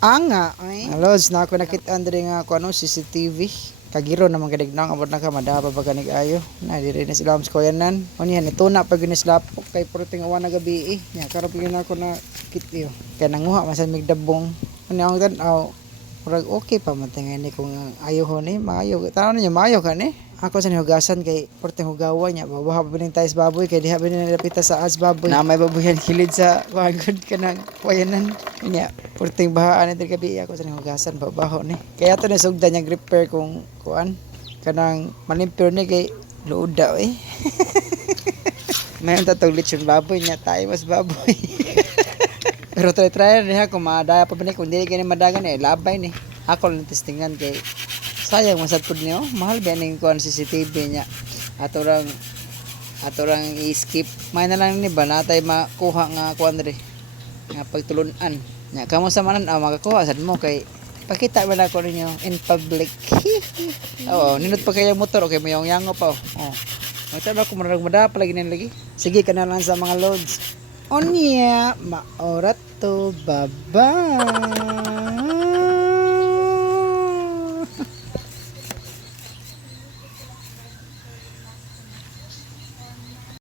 Anga, ay. Lods, na ako nakita andre nga ako ano, CCTV. Kagiro naman kadig nang abot na ka madapa pa kanig ayo. Na diri na sila sa kuyanan. Unya ni tuna pag gineslapok kay perting uwan na gabi. Nya karon pagin ako na kityo. Kay nanguha masan mig dabong. Unya ang tan-aw. Murag okay pa man tingay ni kung ayo ho ni maayo. Tanaw niya maayo ka ni. Ako sa hugasan kay perting hugawa niya. Babaha pa ning tais baboy kay diha ba ni napita sa as baboy. Na may baboyan kilid sa kuhagod ka ng kuyanan. Nya perting bahaan ni gabi ako sa hugasan babaho ni. Kaya to ni sugdan niya repair kung kuan kanang manimpure ni kay luod daw eh. Mayroon tatong lechon baboy niya tayo mas baboy. Pero try niya kung madaya pa ba ni kung dili kini madagan eh labay ni. Ako lang testingan kay sayang masad pud niyo mahal ba ning kuan CCTV niya. Aturang i-skip may na lang ni ba natay makuha nga kuan diri nga pagtulunan. Nya kamo sa manan makakuha sad mo kay pakita ba na ko ninyo in public. Oo, ninot pa kayo motor okay mayong yango pa. Oh. Magtaba ko marag madapa lagi nin lagi. Sige ka na lang sa mga loads. Onya, maorat to. Bye-bye.